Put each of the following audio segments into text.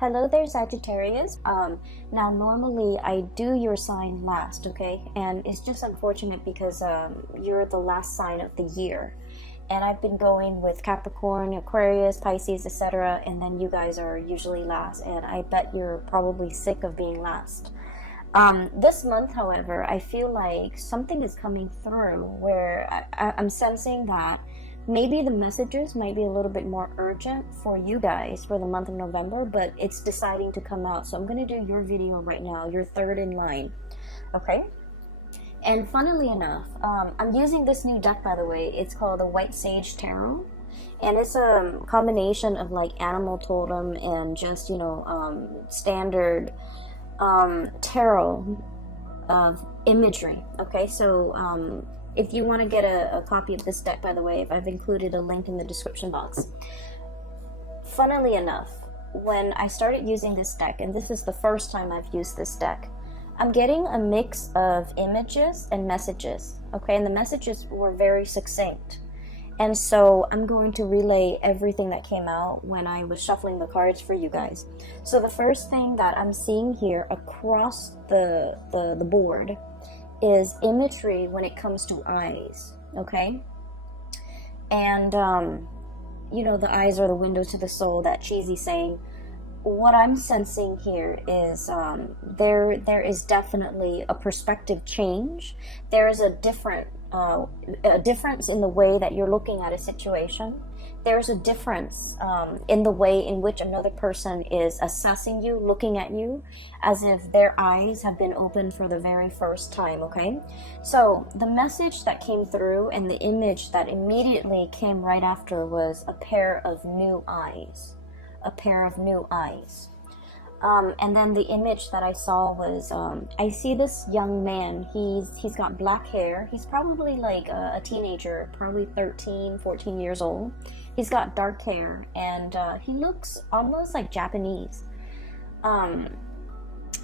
Hello there, Sagittarius. Now normally I do your sign last, okay? And it's just unfortunate because you're the last sign of the year. And I've been going with Capricorn, Aquarius, Pisces, etc. And then you guys are usually last. And I bet you're probably sick of being last. This month, however, I feel like something is coming through where I'm sensing that maybe the messages might be a little bit more urgent for you guys for the month of November, but it's deciding to come out. So I'm going to do your video right now. You're third in line. Okay? And funnily enough, I'm using this new deck, by the way. It's called the White Sage Tarot. And it's a combination of like animal totem and just, standard tarot imagery. Okay, so if you want to get a copy of this deck, by the way, I've included a link in the description box. Funnily enough, when I started using this deck, and this is the first time I've used this deck, I'm getting a mix of images and messages, okay? And the messages were very succinct. And so I'm going to relay everything that came out when I was shuffling the cards for you guys. So the first thing that I'm seeing here across the board is imagery when it comes to eyes, okay? And, the eyes are the window to the soul, that cheesy saying. What I'm sensing here is there is definitely a perspective change. There is a difference in the way that you're looking at a situation. There's a difference in the way in which another person is assessing you, looking at you, as if their eyes have been opened for the very first time, okay? So the message that came through and the image that immediately came right after was a pair of new eyes. A pair of new eyes. And then the image that I saw was, I see this young man. He's got black hair. He's probably like a teenager, probably 13, 14 years old. He's got dark hair, and he looks almost like Japanese.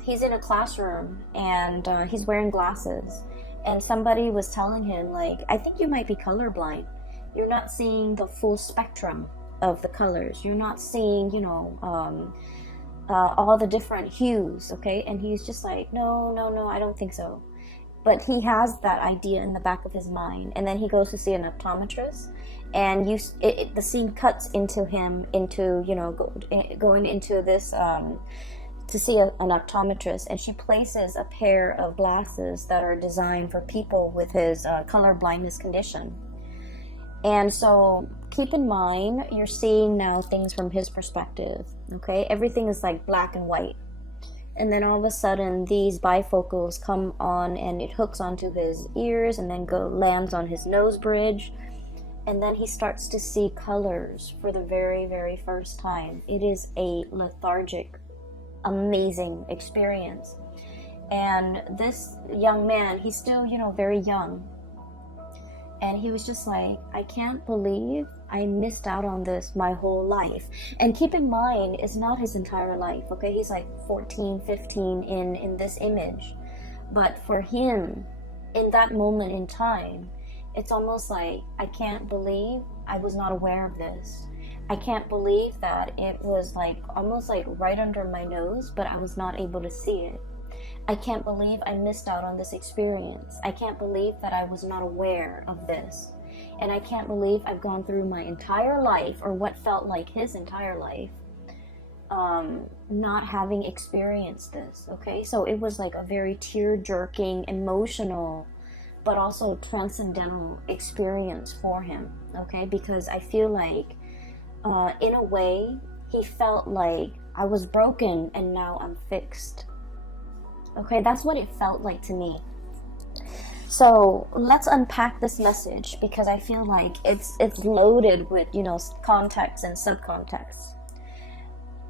He's in a classroom, and he's wearing glasses. And somebody was telling him, like, I think you might be colorblind. You're not seeing the full spectrum of the colors. You're not seeing, all the different hues, okay? And he's just like, no, I don't think so. But he has that idea in the back of his mind, and then he goes to see an optometrist, and the scene cuts into him going into this to see an optometrist, and she places a pair of glasses that are designed for people with his color blindness condition. And so keep in mind, you're seeing now things from his perspective, okay? Everything is like black and white. And then all of a sudden, these bifocals come on, and it hooks onto his ears and then lands on his nose bridge. And then he starts to see colors for the very, very first time. It is a lethargic, amazing experience. And this young man, he's still, very young. And he was just like, I can't believe I missed out on this my whole life. And keep in mind, it's not his entire life, okay? He's like 14, 15 in this image. But for him, in that moment in time, it's almost like, I can't believe I was not aware of this. I can't believe that it was like almost like right under my nose, but I was not able to see it. I can't believe I missed out on this experience. I can't believe that I was not aware of this. And I can't believe I've gone through my entire life, or what felt like his entire life, not having experienced this, okay? So it was like a very tear-jerking, emotional, but also transcendental experience for him, okay? Because I feel like, in a way, he felt like I was broken and now I'm fixed. Okay, that's what it felt like to me. So let's unpack this message, because I feel like it's loaded with, context and subcontext.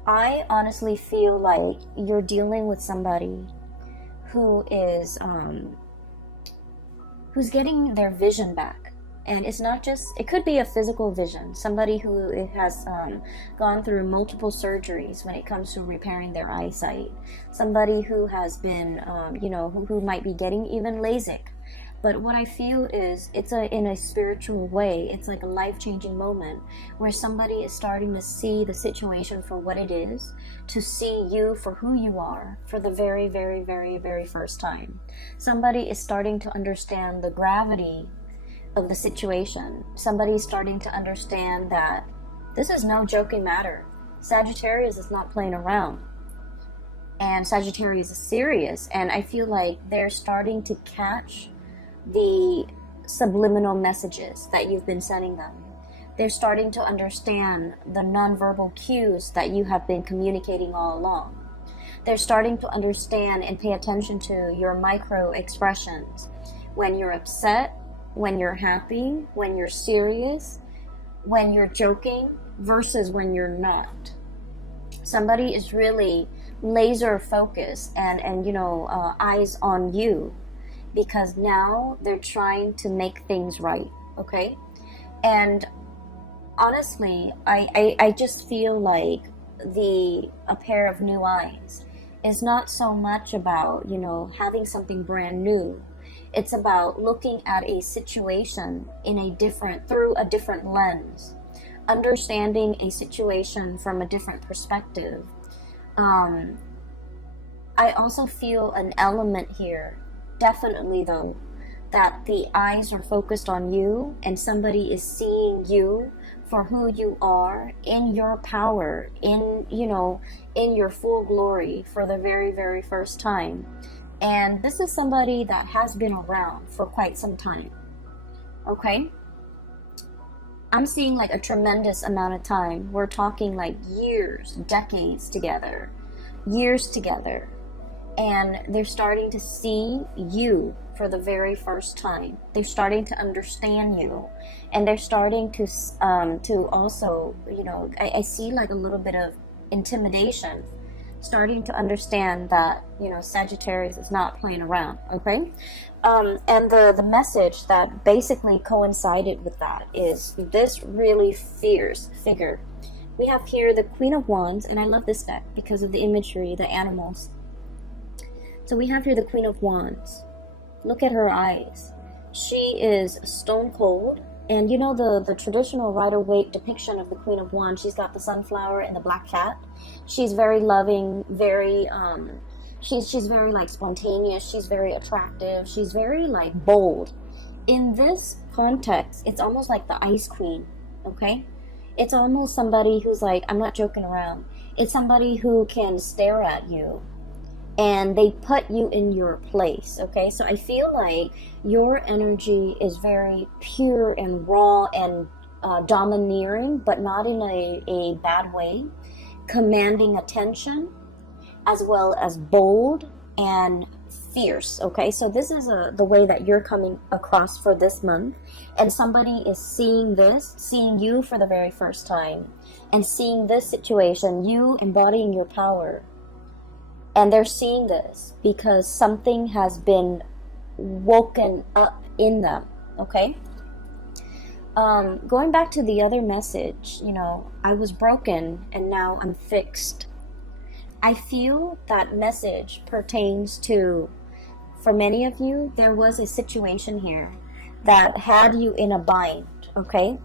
I honestly feel like you're dealing with somebody who is who's getting their vision back. And it's not just, it could be a physical vision, somebody who has gone through multiple surgeries when it comes to repairing their eyesight, somebody who has been, who might be getting even LASIK. But what I feel is it's in a spiritual way. It's like a life-changing moment where somebody is starting to see the situation for what it is, to see you for who you are for the very, very, very, very first time. Somebody is starting to understand the gravity of the situation. Somebody is starting to understand that this is no joking matter. Sagittarius is not playing around. And Sagittarius is serious. And I feel like they're starting to catch the subliminal messages that you've been sending them. They're starting to understand the nonverbal cues that you have been communicating all along. They're starting to understand and pay attention to your micro expressions. When you're upset, when you're happy, when you're serious, when you're joking versus when you're not. Somebody is really laser focused and eyes on you, because now they're trying to make things right, okay? And honestly, I just feel like a pair of new eyes is not so much about, having something brand new. It's about looking at a situation through a different lens, understanding a situation from a different perspective. I also feel an element here, definitely though, that the eyes are focused on you and somebody is seeing you for who you are, in your power, in your full glory for the very, very first time. And this is somebody that has been around for quite some time, okay? I'm seeing like a tremendous amount of time. We're talking like years, decades together, years together. And they're starting to see you for the very first time. They're starting to understand you. And they're starting to also, I see like a little bit of intimidation, starting to understand that, Sagittarius is not playing around, okay? And the message that basically coincided with that is this really fierce figure. We have here the Queen of Wands, and I love this deck because of the imagery, the animals. So we have here the Queen of Wands. Look at her eyes. She is stone cold. And the traditional Rider-Waite depiction of the Queen of Wands, she's got the sunflower and the black cat. She's very loving, very, she's very like spontaneous. She's very attractive. She's very like bold. In this context, it's almost like the Ice Queen, okay? It's almost somebody who's like, I'm not joking around. It's somebody who can stare at you and they put you in your place, okay? So I feel like your energy is very pure and raw and domineering, but not in a bad way, commanding attention, as well as bold and fierce, okay? So this is the way that you're coming across for this month, and somebody is seeing you for the very first time, and seeing this situation, you embodying your power. And they're seeing this because something has been woken up in them, okay? Going back to the other message, I was broken and now I'm fixed. I feel that message pertains to, for many of you, there was a situation here that had you in a bind, okay?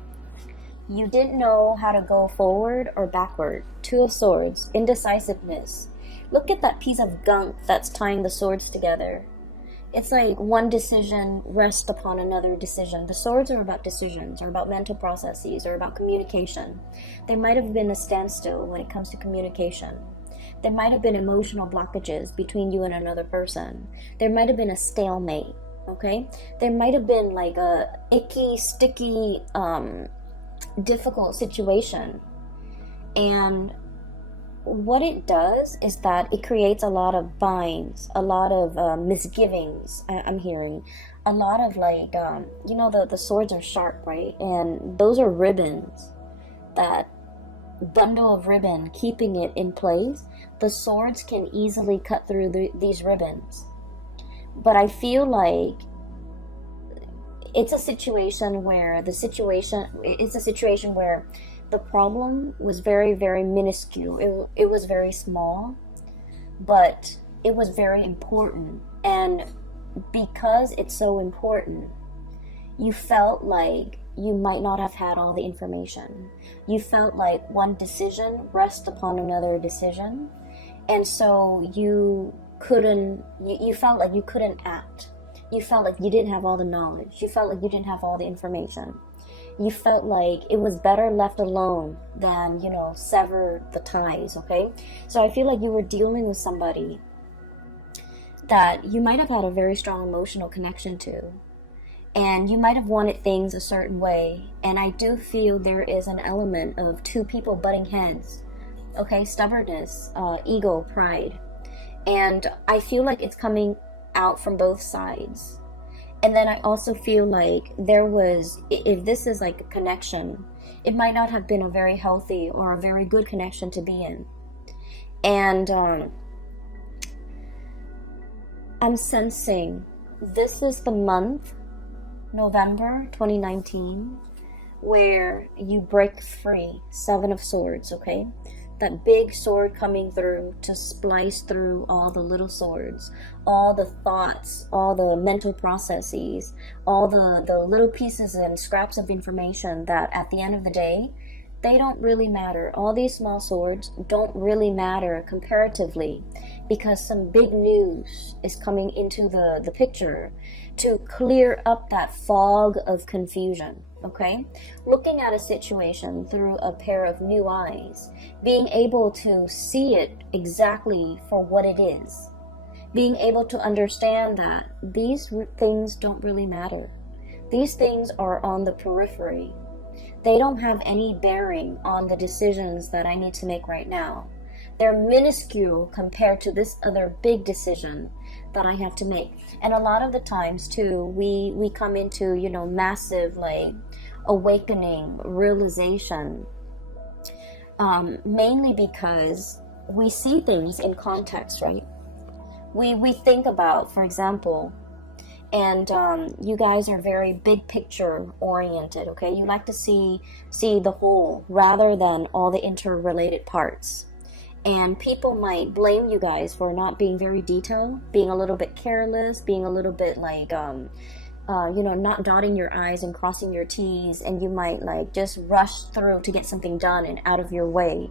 You didn't know how to go forward or backward. Two of Swords, indecisiveness. Look at that piece of gunk that's tying the swords together. It's like one decision rests upon another decision. The swords are about decisions, or about mental processes, or about communication. There might have been a standstill when it comes to communication. There might have been emotional blockages between you and another person. There might have been a stalemate, okay? There might have been like a icky, sticky, difficult situation. And what it does is that it creates a lot of binds, a lot of misgivings. I'm hearing a lot of like, the swords are sharp, right? And those are ribbons, that bundle of ribbon keeping it in place. The swords can easily cut through these ribbons. But I feel like it's a situation where the problem was very, very minuscule. It was very small, but it was very important. And because it's so important, you felt like you might not have had all the information. You felt like one decision rests upon another decision, and so you felt like you couldn't act. You felt like you didn't have all the knowledge. You felt like you didn't have all the information. You felt like it was better left alone than, sever the ties, okay? So I feel like you were dealing with somebody that you might have had a very strong emotional connection to, and you might have wanted things a certain way, and I do feel there is an element of two people butting heads, okay? Stubbornness, ego, pride, and I feel like it's coming out from both sides. And then I also feel like if this is like a connection, it might not have been a very healthy or a very good connection to be in. And I'm sensing this is the month, November 2019, where you break free. Seven of Swords, okay? That big sword coming through to splice through all the little swords, all the thoughts, all the mental processes, all the little pieces and scraps of information that at the end of the day, they don't really matter. All these small swords don't really matter comparatively, because some big news is coming into the picture to clear up that fog of confusion. Okay, looking at a situation through a pair of new eyes, being able to see it exactly for what it is, being able to understand that these things don't really matter. These things are on the periphery. They don't have any bearing on the decisions that I need to make right now. They're minuscule compared to this other big decision that I have to make. And a lot of the times too, we come into, massive like awakening, realization, mainly because we see things in context, right? We think about, for example, and you guys are very big picture oriented, okay? You like to see the whole rather than all the interrelated parts. And people might blame you guys for not being very detailed, being a little bit careless, being a little bit like, not dotting your I's and crossing your T's, and you might like just rush through to get something done and out of your way.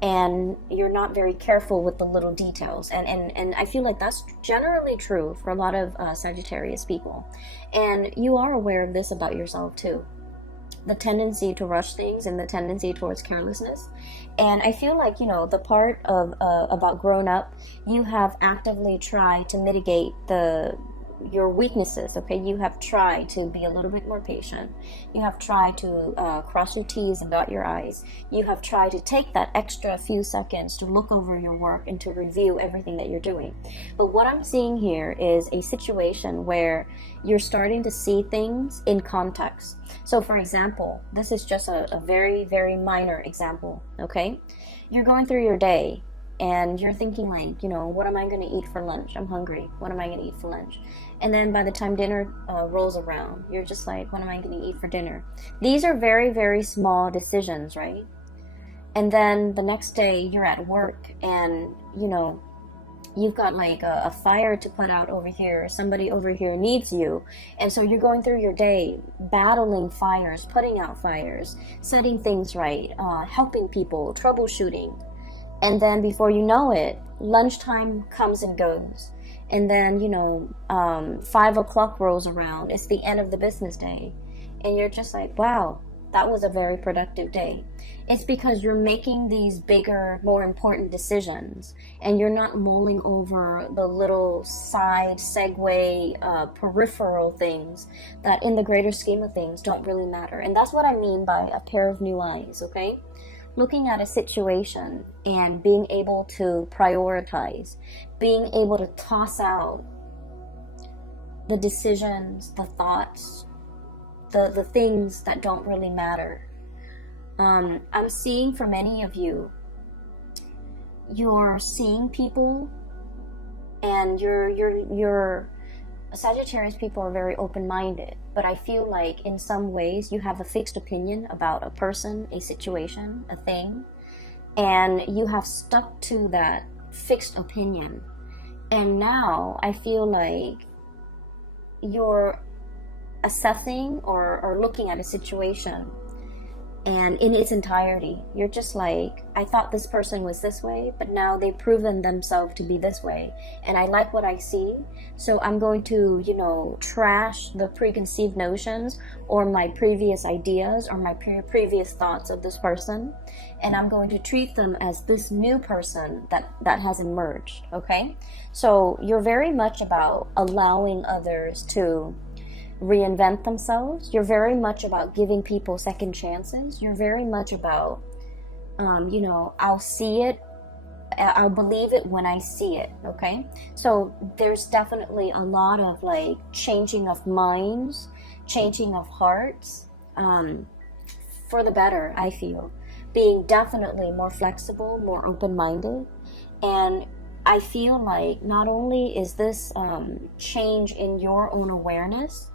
And you're not very careful with the little details. And I feel like that's generally true for a lot of Sagittarius people. And you are aware of this about yourself too. The tendency to rush things and the tendency towards carelessness. And I feel like, the part of about grown up, you have actively tried to mitigate your weaknesses, okay? You have tried to be a little bit more patient. You have tried to cross your T's and dot your I's. You have tried to take that extra few seconds to look over your work and to review everything that you're doing. But what I'm seeing here is a situation where you're starting to see things in context. So for example, this is just a very, very minor example, okay? You're going through your day and you're thinking like, what am I going to eat for lunch? I'm hungry. What am I going to eat for lunch? And then by the time dinner rolls around, you're just like, what am I going to eat for dinner? These are very, very small decisions, right? And then the next day you're at work and, you've got like a fire to put out over here. Somebody over here needs you. And so you're going through your day battling fires, putting out fires, setting things right, helping people, troubleshooting. And then before you know it, lunchtime comes and goes. And then, 5 o'clock rolls around. It's the end of the business day. And you're just like, wow, that was a very productive day. It's because you're making these bigger, more important decisions. And you're not mulling over the little side, segue, peripheral things that in the greater scheme of things don't really matter. And that's what I mean by a pair of new eyes, okay? Looking at a situation and being able to prioritize, being able to toss out the decisions, the thoughts, the things that don't really matter. I'm seeing for many of you, you're seeing people and you're Sagittarius people are very open-minded, but I feel like in some ways you have a fixed opinion about a person, a situation, a thing, and you have stuck to that fixed opinion. And now I feel like you're assessing or looking at a situation, and in its entirety, you're just like, I thought this person was this way, but now they've proven themselves to be this way, and I like what I see, so I'm going to, you know, trash the preconceived notions or my previous ideas or my previous thoughts of this person, and I'm going to treat them as this new person that has emerged. Okay, so you're very much about allowing others to reinvent themselves. You're very much about giving people second chances. You're very much about, you know, I'll see it, I'll believe it when I see it. Okay, so there's definitely a lot of like changing of minds, changing of hearts, for the better. I feel being definitely more flexible, more open-minded, and I feel like not only is this change in your own awareness,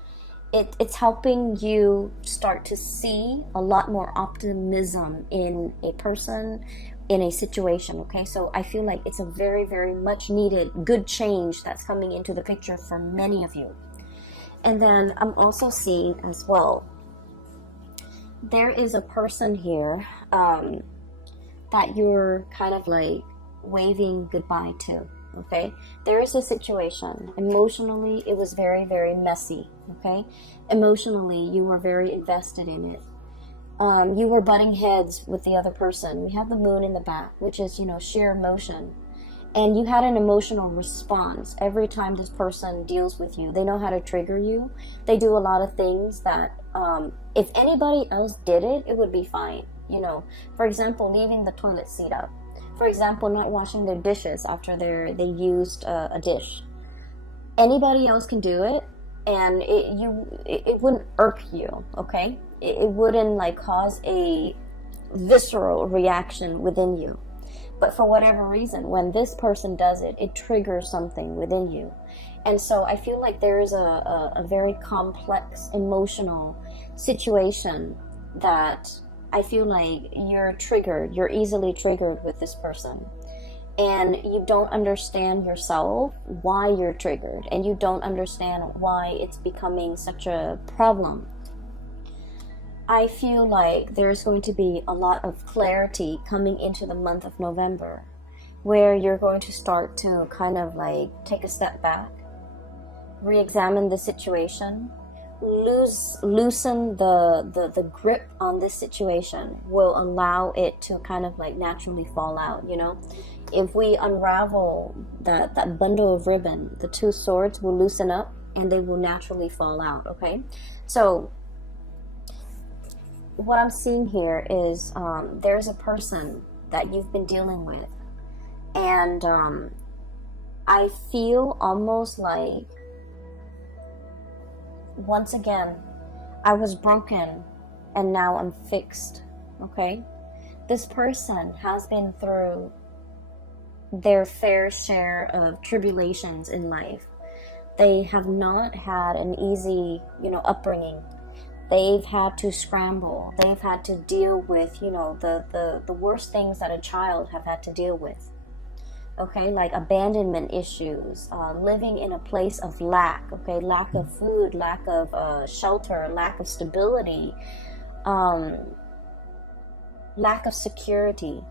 it's helping you start to see a lot more optimism in a person, in a situation. Okay, so I feel like it's a very, very much needed good change that's coming into the picture for many of you. And then I'm also seeing as well, there is a person here that you're kind of like waving goodbye to. Okay, there is a situation. Emotionally, it was very, very messy. Okay, emotionally, you were very invested in it. You were butting heads with the other person. We have the moon in the back, which is, you know, sheer emotion. And you had an emotional response every time this person deals with you. They know how to trigger you. They do a lot of things that if anybody else did it, it would be fine. You know, for example, leaving the toilet seat up. For example, not washing their dishes after they used a dish. Anybody else can do it, and it wouldn't irk you. Okay, it wouldn't like cause a visceral reaction within you. But for whatever reason, when this person does it, it triggers something within you. And so I feel like there is a very complex emotional situation that I feel like you're easily triggered with this person. And you don't understand yourself why you're triggered, and you don't understand why it's becoming such a problem. I feel like there's going to be a lot of clarity coming into the month of November, where you're going to start to kind of like take a step back, re-examine the situation, loosen the grip on this situation will allow it to kind of like naturally fall out. You know, if we unravel that bundle of ribbon, the two swords will loosen up and they will naturally fall out. Okay, so what I'm seeing here is there's a person that you've been dealing with, and I feel almost like, once again, I was broken and now I'm fixed. Okay, this person has been through their fair share of tribulations in life. They have not had an easy, you know, upbringing. They've had to scramble. They've had to deal with, you know, the worst things that a child have had to deal with. Okay, like abandonment issues, living in a place of lack. Okay, lack of food, lack of shelter, lack of stability, lack of security.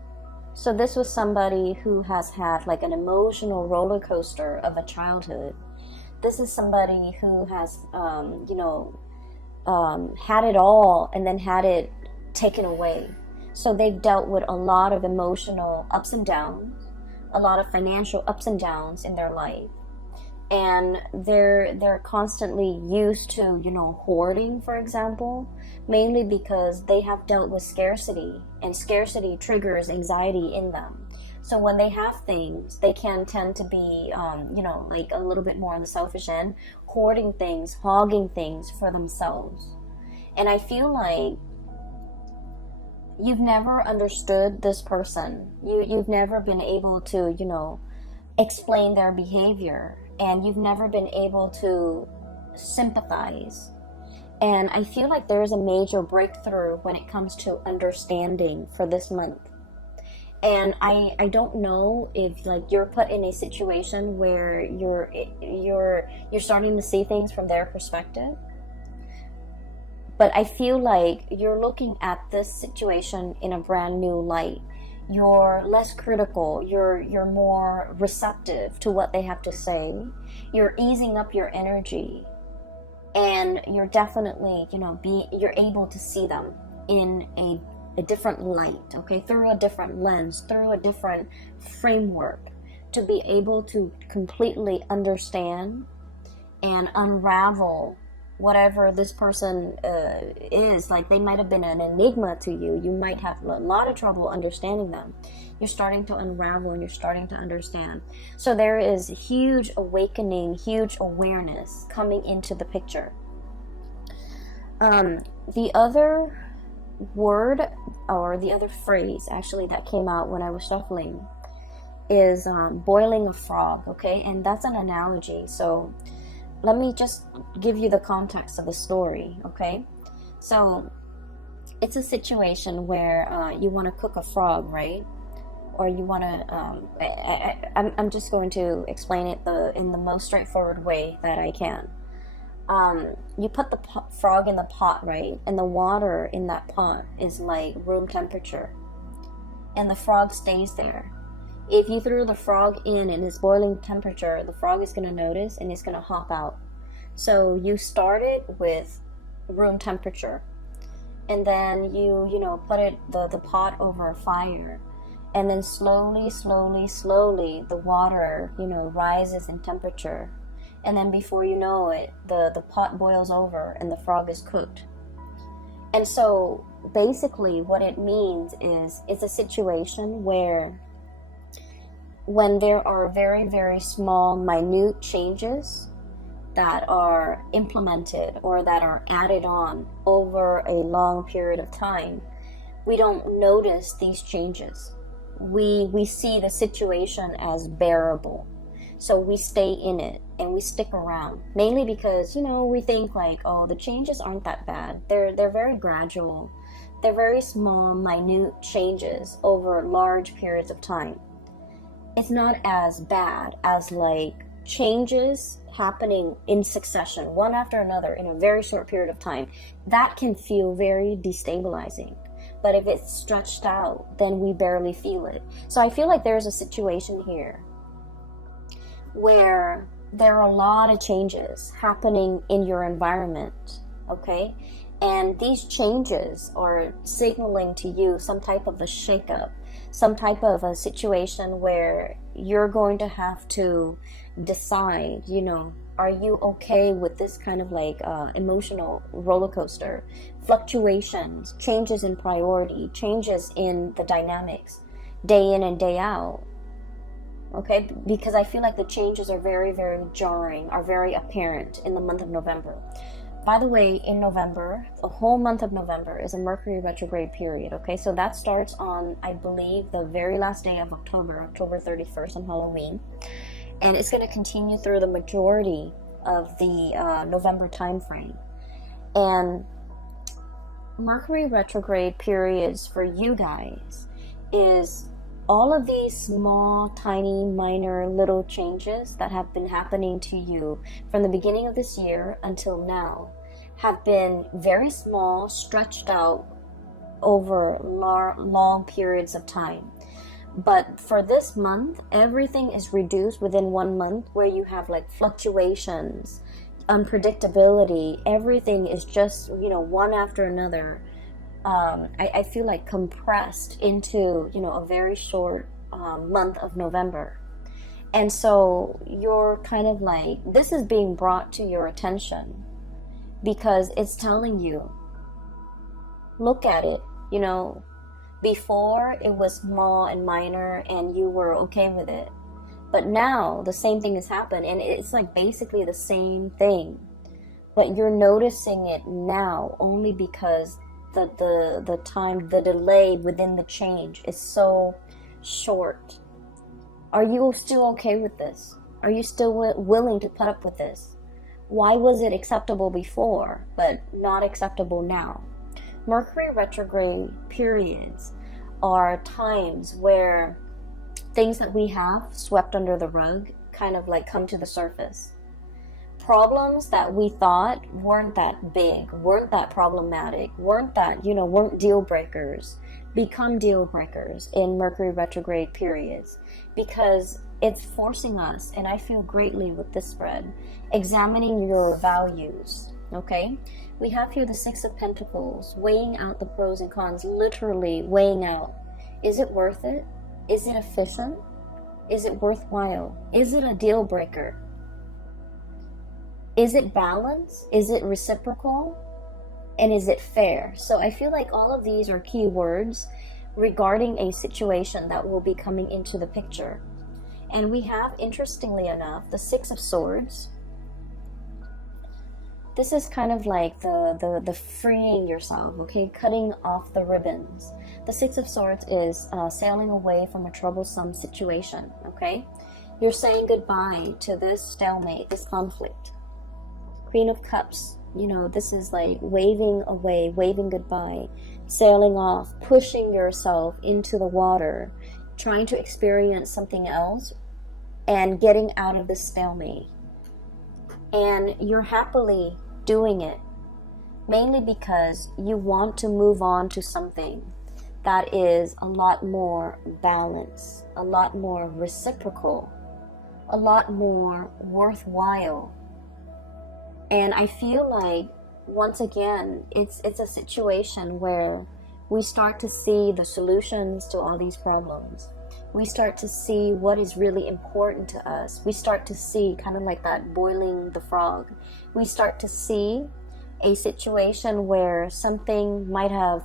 So this was somebody who has had like an emotional roller coaster of a childhood. This is somebody who has, you know, had it all and then had it taken away. So they've dealt with a lot of emotional ups and downs, a lot of financial ups and downs in their life, and they're constantly used to, you know, hoarding, for example, mainly because they have dealt with scarcity, and scarcity triggers anxiety in them. So when they have things, they can tend to be, you know, like a little bit more on the selfish end, hoarding things, hogging things for themselves. And I feel like you've never understood this person. You've never been able to, you know, explain their behavior, and you've never been able to sympathize. And I feel like there is a major breakthrough when it comes to understanding for this month. And I don't know if like you're put in a situation where you're starting to see things from their perspective, but I feel like you're looking at this situation in a brand new light. You're less critical, you're more receptive to what they have to say. You're easing up your energy, and you're definitely, you're able to see them in a different light, okay, through a different lens, through a different framework, to be able to completely understand and unravel whatever this person is. Like, they might have been an enigma to you. You might have a lot of trouble understanding them. You're starting to unravel and you're starting to understand. So there is huge awakening, huge awareness coming into the picture. The other word, or the other phrase actually, that came out when I was shuffling is boiling a frog, okay? And that's an analogy. So let me just give you the context of the story, okay? So it's a situation where you want to cook a frog, right? Or you want to, I'm just going to explain it in the most straightforward way that I can. You put the frog in the pot, right? And the water in that pot is like room temperature. And the frog stays there. If you threw the frog in and it's boiling temperature, the frog is going to notice and it's going to hop out. So you started with room temperature. And then you put the pot over a fire. And then slowly, the water, rises in temperature. And then before you know it, the pot boils over and the frog is cooked. And so basically what it means is, it's a situation where when there are very, very small, minute changes that are implemented or that are added on over a long period of time, we don't notice these changes. We see the situation as bearable. So we stay in it and we stick around, mainly because, we think like, oh, the changes aren't that bad. They're very gradual. They're very small, minute changes over large periods of time. It's not as bad as like changes happening in succession, one after another, in a very short period of time. That can feel very destabilizing. But if it's stretched out, then we barely feel it. So I feel like there's a situation here where there are a lot of changes happening in your environment, okay? And these changes are signaling to you some type of a shakeup, some type of a situation where you're going to have to decide, are you okay with this kind of like emotional roller coaster, fluctuations, changes in priority, changes in the dynamics, day in and day out. Okay, because I feel like the changes are very, very jarring, are very apparent in the month of November. By the way, in November, the whole month of November is a Mercury retrograde period, okay? So that starts on, I believe, the very last day of October 31st on Halloween. And it's going to continue through the majority of the November time frame. And Mercury retrograde periods for you guys is all of these small, tiny, minor, little changes that have been happening to you from the beginning of this year until now have been very small, stretched out over long periods of time. But for this month, everything is reduced within 1 month, where you have like fluctuations, unpredictability. Everything is just, one after another. I feel like compressed into, a very short month of November. And so you're kind of like, this is being brought to your attention because it's telling you, look at it, before it was small and minor and you were okay with it. But now the same thing has happened and it's like basically the same thing. But you're noticing it now only because the time, the delay within the change is so short. Are you still okay with this? Are you still willing to put up with this? Why was it acceptable before but not acceptable now? Mercury retrograde periods are times where things that we have swept under the rug kind of like come to the surface. Problems that we thought weren't that big, weren't that problematic, weren't that, weren't deal breakers, become deal breakers in Mercury retrograde periods, because it's forcing us, and I feel greatly with this spread, examining your values, okay? We have here the Six of Pentacles, weighing out the pros and cons, literally weighing out. Is it worth it? Is it efficient? Is it worthwhile? Is it a deal breaker? Is it balanced? Is it reciprocal? And is it fair? So I feel like all of these are key words regarding a situation that will be coming into the picture. And we have, interestingly enough, the Six of Swords. This is kind of like the freeing yourself, okay? Cutting off the ribbons. The Six of Swords is sailing away from a troublesome situation, okay? You're saying goodbye to this stalemate, this conflict. Queen of Cups, this is like waving away, waving goodbye, sailing off, pushing yourself into the water, trying to experience something else, and getting out of this stalemate. And you're happily doing it, mainly because you want to move on to something that is a lot more balanced, a lot more reciprocal, a lot more worthwhile. And I feel like, once again, it's a situation where we start to see the solutions to all these problems. We start to see what is really important to us. We start to see, kind of like that boiling the frog, we start to see a situation where something might have,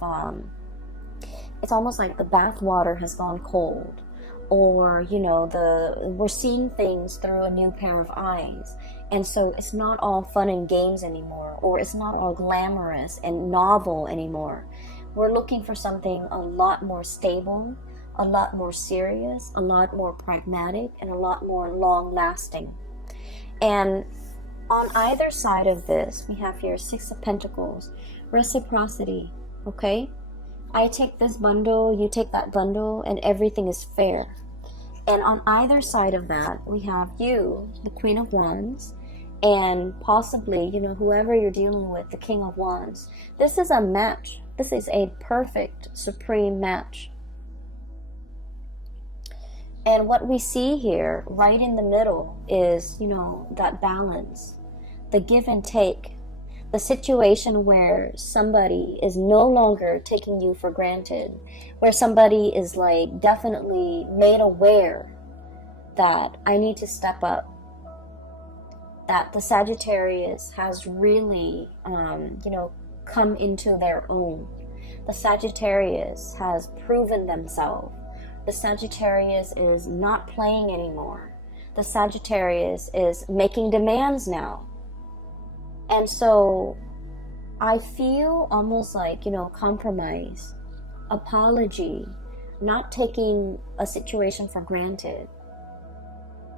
it's almost like the bath water has gone cold. Or, we're seeing things through a new pair of eyes. And so it's not all fun and games anymore, or it's not all glamorous and novel anymore. We're looking for something a lot more stable, a lot more serious, a lot more pragmatic, and a lot more long-lasting. And on either side of this, we have here Six of Pentacles, reciprocity, okay? I take this bundle, you take that bundle, and everything is fair. And on either side of that, we have you, the Queen of Wands, and possibly, whoever you're dealing with, the King of Wands. This is a match. This is a perfect, supreme match. And what we see here, right in the middle, is, that balance, the give and take, the situation where somebody is no longer taking you for granted, where somebody is like definitely made aware that I need to step up, that the Sagittarius has really, come into their own. The Sagittarius has proven themselves. The Sagittarius is not playing anymore. The Sagittarius is making demands now. And so I feel almost like, compromise, apology, not taking a situation for granted,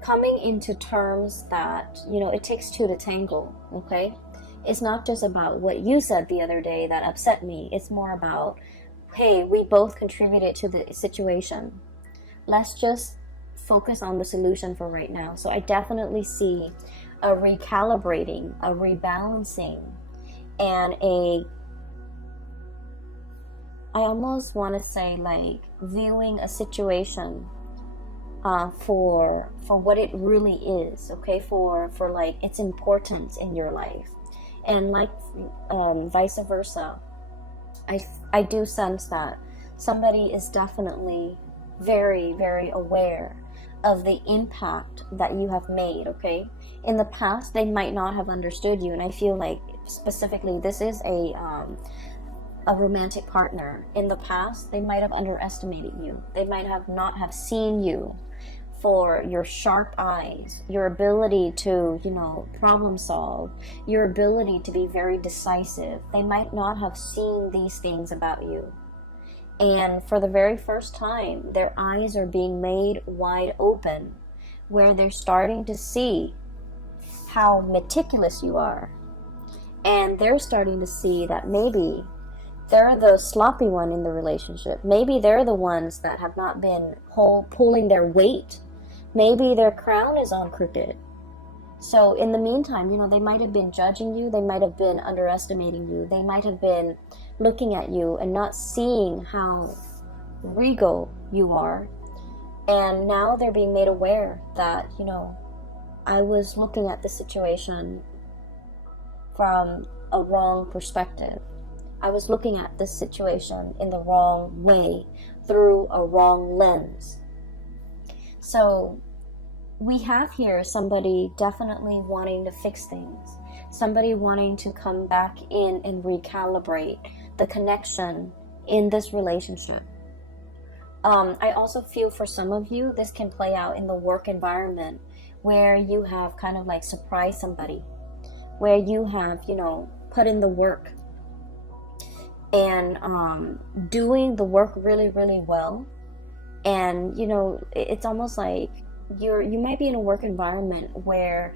coming into terms that, it takes two to tango, okay? It's not just about what you said the other day that upset me. It's more about, hey, we both contributed to the situation. Let's just focus on the solution for right now. So I definitely see a recalibrating, a rebalancing, and I almost want to say like viewing a situation for what it really is, okay, for like its importance in your life. And like vice versa, I do sense that somebody is definitely very, very aware of the impact that you have made, okay? In the past, they might not have understood you, and I feel like specifically this is a romantic partner. In the past, they might have underestimated you. They might have not have seen you for your sharp eyes, your ability to, problem solve, your ability to be very decisive. They might not have seen these things about you. And for the very first time, their eyes are being made wide open, where they're starting to see how meticulous you are. And they're starting to see that maybe they're the sloppy one in the relationship. Maybe they're the ones that have not been pulling their weight. Maybe their crown is on crooked. So in the meantime, you know, they might have been judging you. They might have been underestimating you. They might have been looking at you and not seeing how regal you are. And now they're being made aware that, you know, I was looking at the situation from a wrong perspective. I was looking at this situation in the wrong way, through a wrong lens. So we have here somebody definitely wanting to fix things, somebody wanting to come back in and recalibrate the connection in this relationship. I also feel for some of you, this can play out in the work environment where you have kind of like surprised somebody, where you have, you know, put in the work and doing the work really, really well. And, you know, it's almost like you might be in a work environment where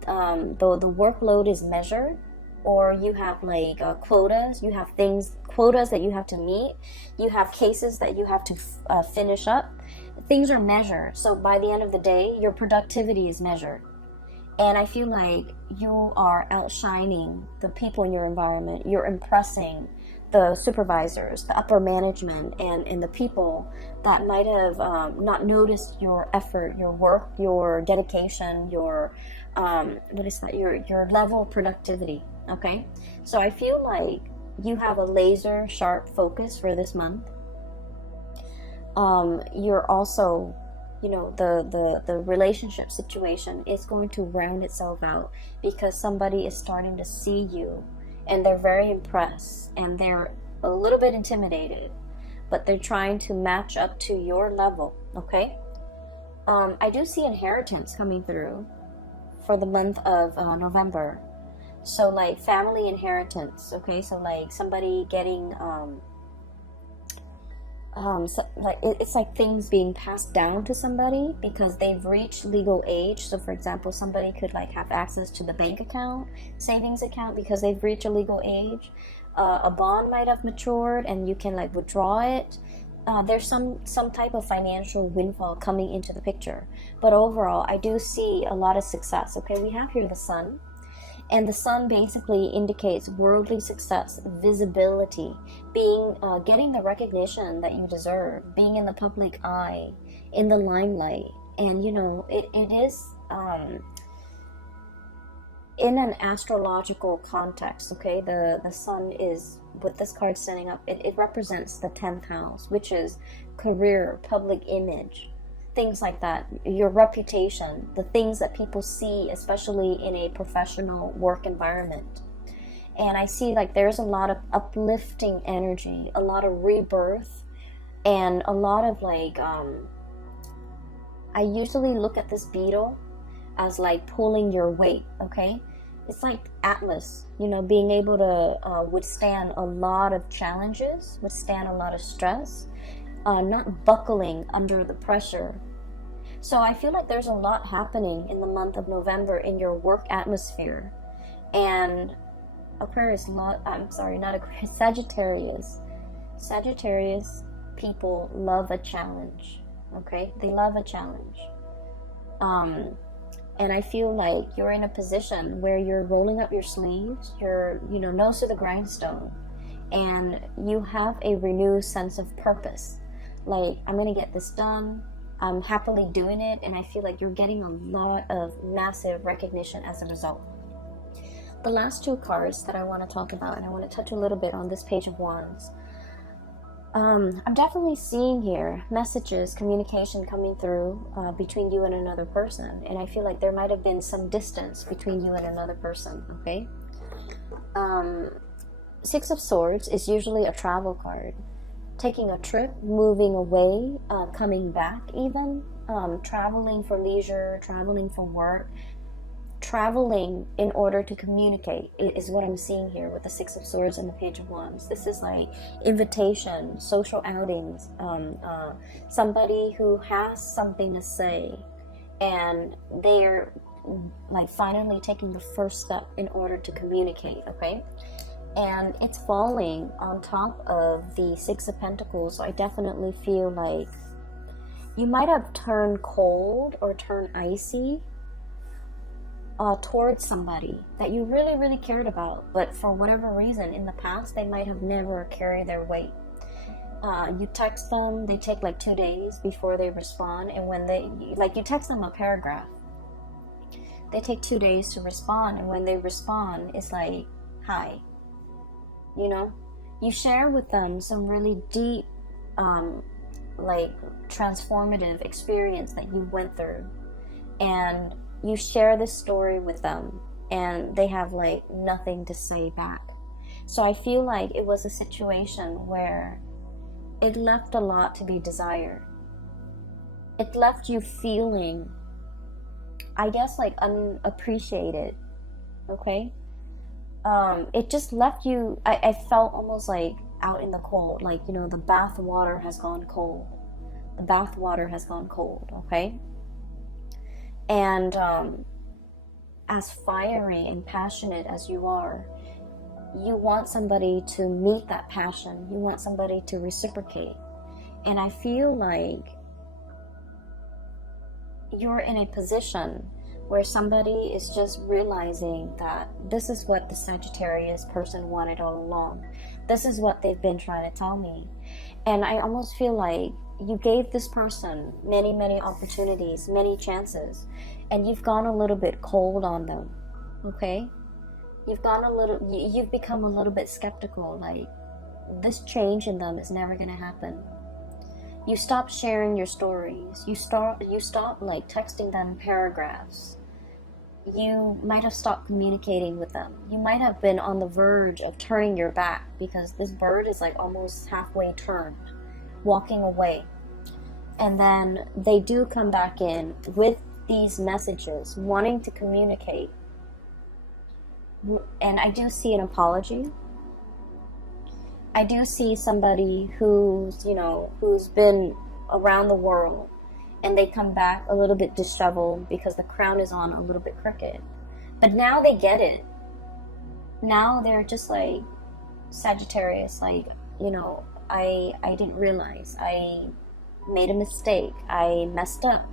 the workload is measured, or you have like quotas, you have quotas that you have to meet, you have cases that you have to finish up. Things are measured, so by the end of the day your productivity is measured. And I feel like you are outshining the people in your environment. You're impressing the supervisors, the upper management, and the people that might have not noticed your effort, your work, your dedication, your your level of productivity. Okay, so I feel like you have a laser sharp focus for this month. You're also, you know, the relationship situation is going to round itself out because somebody is starting to see you and they're very impressed and they're a little bit intimidated, but they're trying to match up to your level. Okay, I do see inheritance coming through for the month of November. So like family inheritance. Okay, so like somebody getting it's like things being passed down to somebody because they've reached legal age. So for example, somebody could like have access to the bank account, savings account, because they've reached a legal age. A bond might have matured and you can like withdraw it. There's some type of financial windfall coming into the picture, but overall I do see a lot of success. Okay, we have here the sun, and the sun basically indicates worldly success, visibility, being getting the recognition that you deserve, being in the public eye, in the limelight. And you know, it is in an astrological context. Okay, the sun is, with this card standing up, it represents the 10th house, which is career, public image, things like that, your reputation, the things that people see, especially in a professional work environment. And I see like there's a lot of uplifting energy, a lot of rebirth, and a lot of like I usually look at this beetle as like pulling your weight. Okay, it's like Atlas, you know, being able to withstand a lot of challenges, withstand a lot of stress, not buckling under the pressure. So I feel like there's a lot happening in the month of November in your work atmosphere. And Aquarius, I'm sorry, not Aquarius, Sagittarius. Sagittarius people love a challenge. Okay, they love a challenge. And I feel like you're in a position where you're rolling up your sleeves, you're, you know, nose to the grindstone, and you have a renewed sense of purpose. Like, I'm gonna get this done, I'm happily doing it, and I feel like you're getting a lot of massive recognition as a result. The last two cards that I want to talk about, and I want to touch a little bit on this Page of Wands. I'm definitely seeing here messages, communication coming through between you and another person, and I feel like there might have been some distance between you and another person. Okay, Six of Swords is usually a travel card, taking a trip, moving away, coming back, even traveling for leisure, traveling for work, traveling in order to communicate is what I'm seeing here with the Six of Swords and the Page of Wands. This is like invitation, social outings, somebody who has something to say and they're like finally taking the first step in order to communicate. Okay, and it's falling on top of the Six of Pentacles. So I definitely feel like you might have turned cold or turned icy towards somebody that you really, really cared about, but for whatever reason in the past they might have never carried their weight. You text them, they take like 2 days before they respond, and when they, like, you text them a paragraph, they take 2 days to respond, and when they respond, it's like, hi. You know, you share with them some really deep, like, transformative experience that you went through, and you share this story with them, and they have like nothing to say back. So I feel like it was a situation where it left a lot to be desired. It left you feeling, I guess, like unappreciated. Okay? It just left you, I felt almost like out in the cold, like, you know, the bath water has gone cold. The bath water has gone cold, okay? And as fiery and passionate as you are, you want somebody to meet that passion. You want somebody to reciprocate. And I feel like you're in a position where somebody is just realizing that this is what the Sagittarius person wanted all along. This is what they've been trying to tell me. And I almost feel like you gave this person many, many opportunities, many chances, and you've gone a little bit cold on them, okay? You've become a little bit skeptical, like, this change in them is never gonna happen. You stop sharing your stories. You stop like texting them paragraphs. You might have stopped communicating with them. You might have been on the verge of turning your back, because this bird is like almost halfway turned, walking away. And then they do come back in with these messages, wanting to communicate. And I do see an apology. I do see somebody who's, you know, who's been around the world, and they come back a little bit disheveled because the crown is on a little bit crooked. But now they get it. Now they're just like, Sagittarius, like, you know, I didn't realize. I made a mistake. I messed up.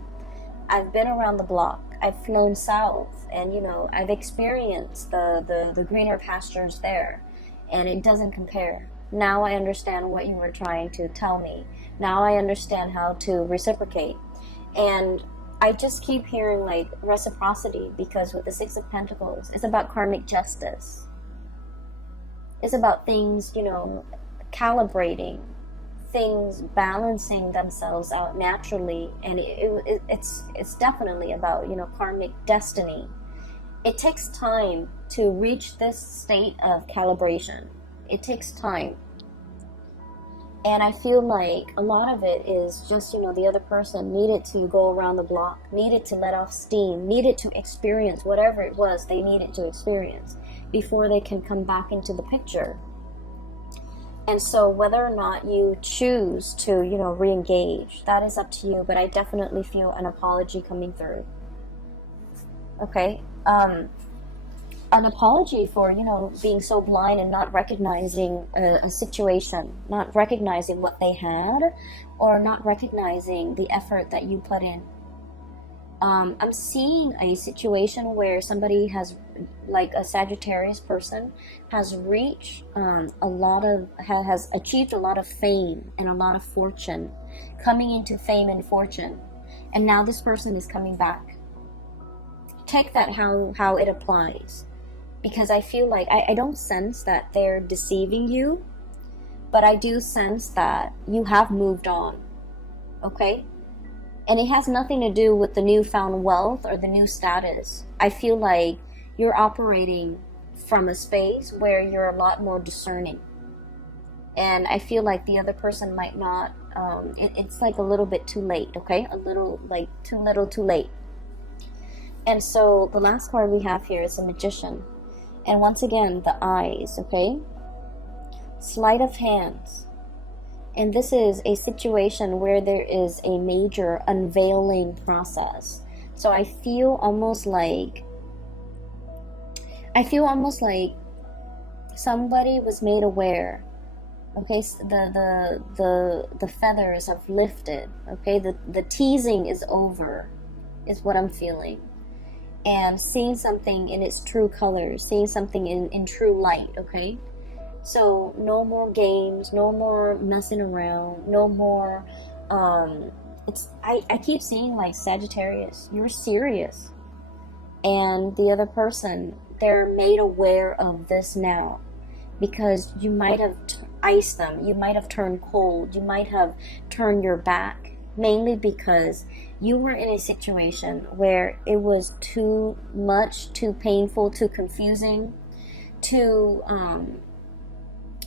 I've been around the block. I've flown south, and, you know, I've experienced the greener pastures there, and it doesn't compare. Now I understand what you were trying to tell me. Now I understand how to reciprocate. And I just keep hearing like reciprocity, because with the Six of Pentacles, it's about karmic justice. It's about things, you know, calibrating, things balancing themselves out naturally. And it's definitely about, you know, karmic destiny. It takes time to reach this state of calibration. It takes time. And I feel like a lot of it is just, you know, the other person needed to go around the block, needed to let off steam, needed to experience whatever it was they needed to experience before they can come back into the picture. And so whether or not you choose to, you know, re-engage, that is up to you. But I definitely feel an apology coming through. Okay? An apology for, you know, being so blind and not recognizing a situation, not recognizing what they had, or not recognizing the effort that you put in. I'm seeing a situation where somebody has, like a Sagittarius person, has reached has achieved a lot of fame and a lot of fortune, coming into fame and fortune, and now this person is coming back. Take that how it applies. Because I feel like, I don't sense that they're deceiving you, but I do sense that you have moved on, okay? And it has nothing to do with the newfound wealth or the new status. I feel like you're operating from a space where you're a lot more discerning. And I feel like the other person might not, it's like a little bit too late, okay? A little, like, too little, too late. And so the last card we have here is the Magician. And once again, the eyes, okay? Sleight of hands. And this is a situation where there is a major unveiling process. So I feel almost like somebody was made aware. Okay, so the feathers have lifted. Okay, the teasing is over, is what I'm feeling. And seeing something in its true colors, seeing something in true light, okay? So no more games, no more messing around, no more I keep seeing like Sagittarius, you're serious. And the other person, they're made aware of this now, because you might have iced them, you might have turned cold, you might have turned your back, mainly because you were in a situation where it was too much, too painful, too confusing, too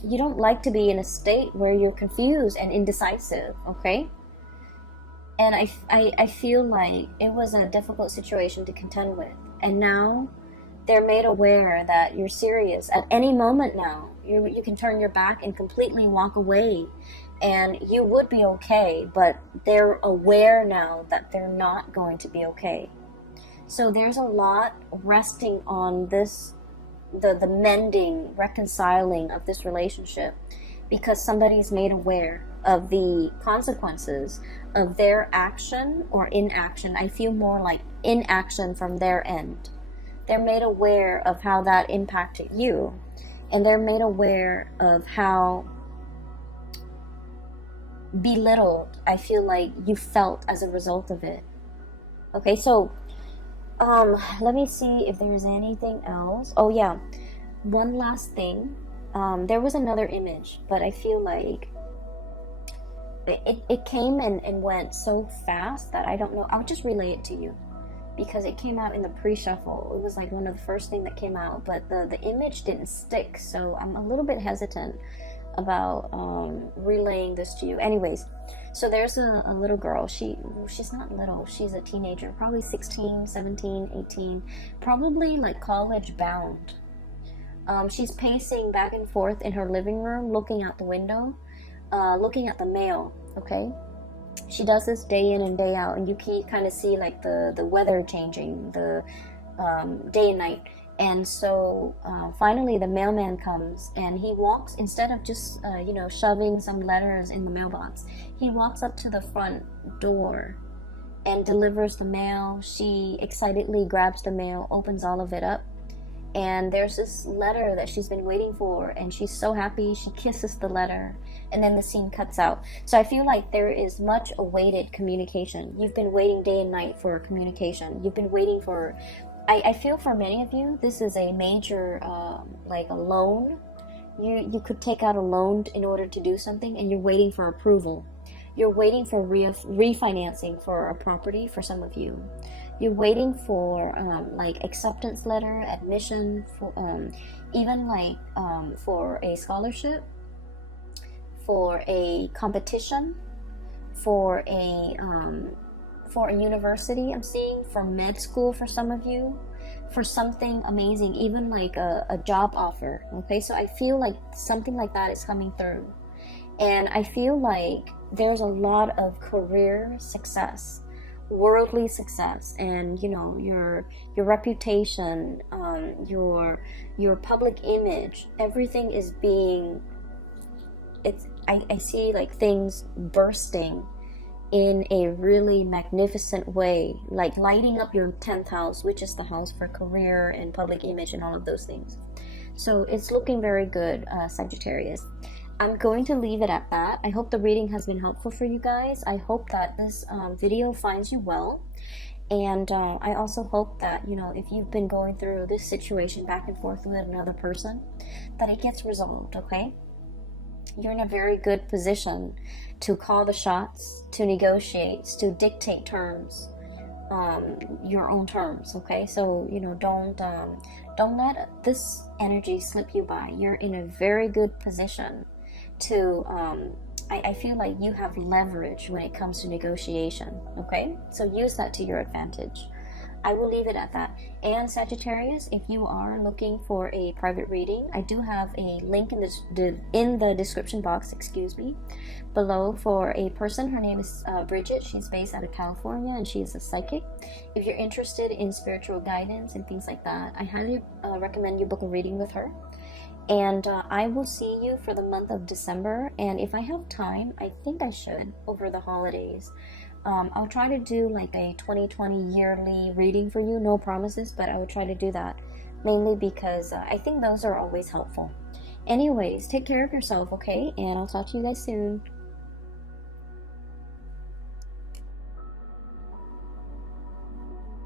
you don't like to be in a state where you're confused and indecisive, okay? And I feel like it was a difficult situation to contend with. And now they're made aware that you're serious. At any moment now, you can turn your back and completely walk away, and you would be okay, but they're aware now that they're not going to be okay. So there's a lot resting on this, the mending, reconciling of this relationship, because somebody's made aware of the consequences of their action or inaction. I feel more like inaction from their end. They're made aware of how that impacted you, and they're made aware of how belittled I feel like you felt as a result of it. Okay, so let me see if there's anything else. Oh yeah, one last thing. There was another image, but I feel like it came and went so fast that I don't know. I'll just relay it to you, because it came out in the pre-shuffle. It was like one of the first things that came out, but the image didn't stick, so I'm a little bit hesitant about relaying this to you. Anyways, so there's a little girl. She's not little, she's a teenager, probably 16, 17, 18, probably like college bound. She's pacing back and forth in her living room, looking out the window, looking at the mail, okay? She does this day in and day out, and you can kind of see like the weather changing, the day and night. And so finally the mailman comes, and he walks, instead of just shoving some letters in the mailbox, he walks up to the front door and delivers the mail. She excitedly grabs the mail, opens all of it up, and there's this letter that she's been waiting for, and she's so happy. She kisses the letter, and then the scene cuts out. So I feel like there is much awaited communication. You've been waiting day and night for communication. You've been waiting for, I feel for many of you, this is a major, like a loan. You could take out a loan in order to do something, and you're waiting for approval. You're waiting for refinancing for a property for some of you. You're waiting for like acceptance letter, admission, for, even like for a scholarship, for a competition, for a university. I'm seeing for med school for some of you, for something amazing, even like a job offer. Okay, so I feel like something like that is coming through, and I feel like there's a lot of career success, worldly success, and your reputation, your public image, everything is being, I see like things bursting in a really magnificent way, like lighting up your 10th house, which is the house for career and public image and all of those things. So it's looking very good, Sagittarius. I'm going to leave it at that. I hope the reading has been helpful for you guys. I hope that this video finds you well. And I also hope that, if you've been going through this situation back and forth with another person, that it gets resolved, okay? You're in a very good position to call the shots, to negotiate, to dictate terms, your own terms, okay? So, don't let this energy slip you by. You're in a very good position to, I feel like you have leverage when it comes to negotiation, okay? So use that to your advantage. I will leave it at that. And Sagittarius, if you are looking for a private reading, I do have a link in the description box, below, for a person. Her name is Bridget. She's based out of California, and she is a psychic. If you're interested in spiritual guidance and things like that, I highly recommend you book a reading with her. And I will see you for the month of December. And if I have time, I think I should over the holidays. I'll try to do like a 2020 yearly reading for you. No promises, but I would try to do that. Mainly because I think those are always helpful. Anyways, take care of yourself, okay? And I'll talk to you guys soon.